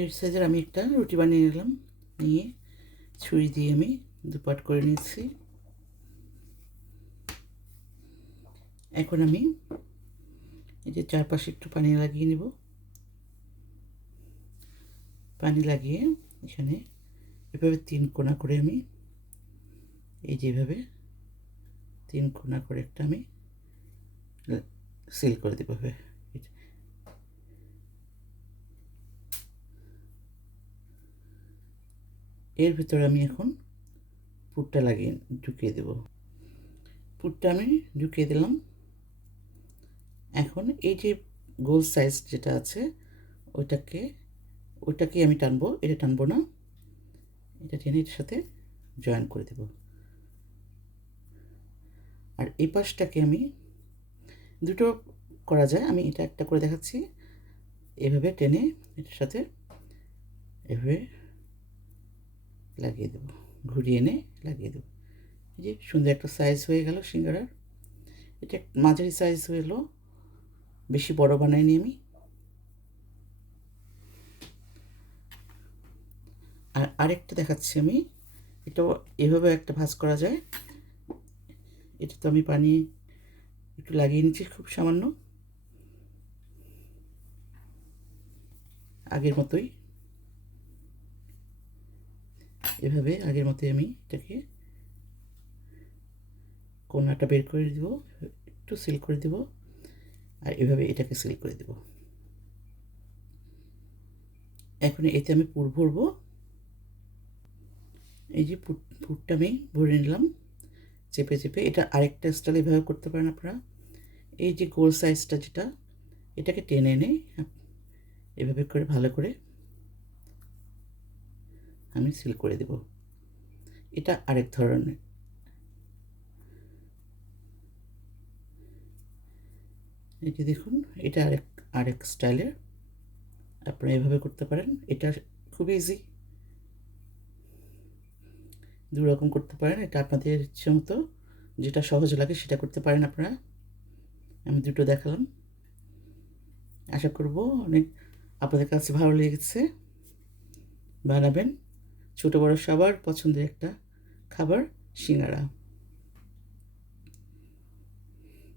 এর সাইজের আমি একটা রুটি বানিয়ে নিলাম, নিয়ে ছুরি দিয়ে আমি দুপাট করে নিচ্ছি। এখন আমি এই যে চারপাশে একটু পানি লাগিয়ে নেব। পানি লাগিয়ে এখানে এভাবে 3 কোণা করে আমি এই যেভাবে 3 কোণা করে একটা আমি সিল করে দেবো। এর ভিতরে আমি এখন পুরটা লাগিয়ে ঢুকিয়ে দেব। পুরটা আমি ঢুকিয়ে দিলাম। এখন এই যে গোল সাইজ যেটা আছে ওইটাকে আমি টানবো, এটা টানবো না, এটা টেনে এটার সাথে জয়েন করে দেব। আর এই পাশটাকে আমি দুটো করা যায়, আমি এটা একটা করে দেখাচ্ছি। এভাবে টেনে এটার সাথে এভাবে লাগিয়ে দেব, ঘুরিয়ে এনে লাগিয়ে দেব। এই যে সুন্দর একটা সাইজ হয়ে গেল সিঙ্গারার। এটা মাঝারি সাইজ হলো, বেশি বড় বানাইনি আমি। আর আরেকটা দেখাচ্ছি আমি, এটাও এভাবে একটা ভাঁজ করা যায়। এটা তো আমি পানি একটু লাগিয়ে নিচ্ছি খুব সামান্য, আগের মতোই। এভাবে আগের মতোই আমি এটাকে কোণাটা বের করে দেব, একটু সিল করে দেব, আর এভাবে এটাকে সিল করে দেব। এখন এতে আমি পুর ভরবো। এই যে পুরটা আমি ভরে নিলাম চেপে চেপে। এটা আরেকটা স্টাইল এভাবে করতে পারেন আপনারা। এই যে গোল সাইজটা যেটা, এটাকে টেনে এনে এভাবে করে ভালো করে আমি সিল করে দেব। এটা আরেক ধরনের। এই যে দেখুন, এটা আরেক স্টাইলের, আপনারা এভাবে করতে পারেন। এটা খুব ইজি, দুরকম করতে পারেন। এটা আপনাদের ইচ্ছে মতো যেটা সহজ লাগে সেটা করতে পারেন আপনারা। আমি দুটো দেখালাম, আশা করব অনেক আপনাদের কাছে ভালো লেগেছে। বানাবেন, ছোটো বড়ো সবার পছন্দের একটা খাবার সিঙ্গারা।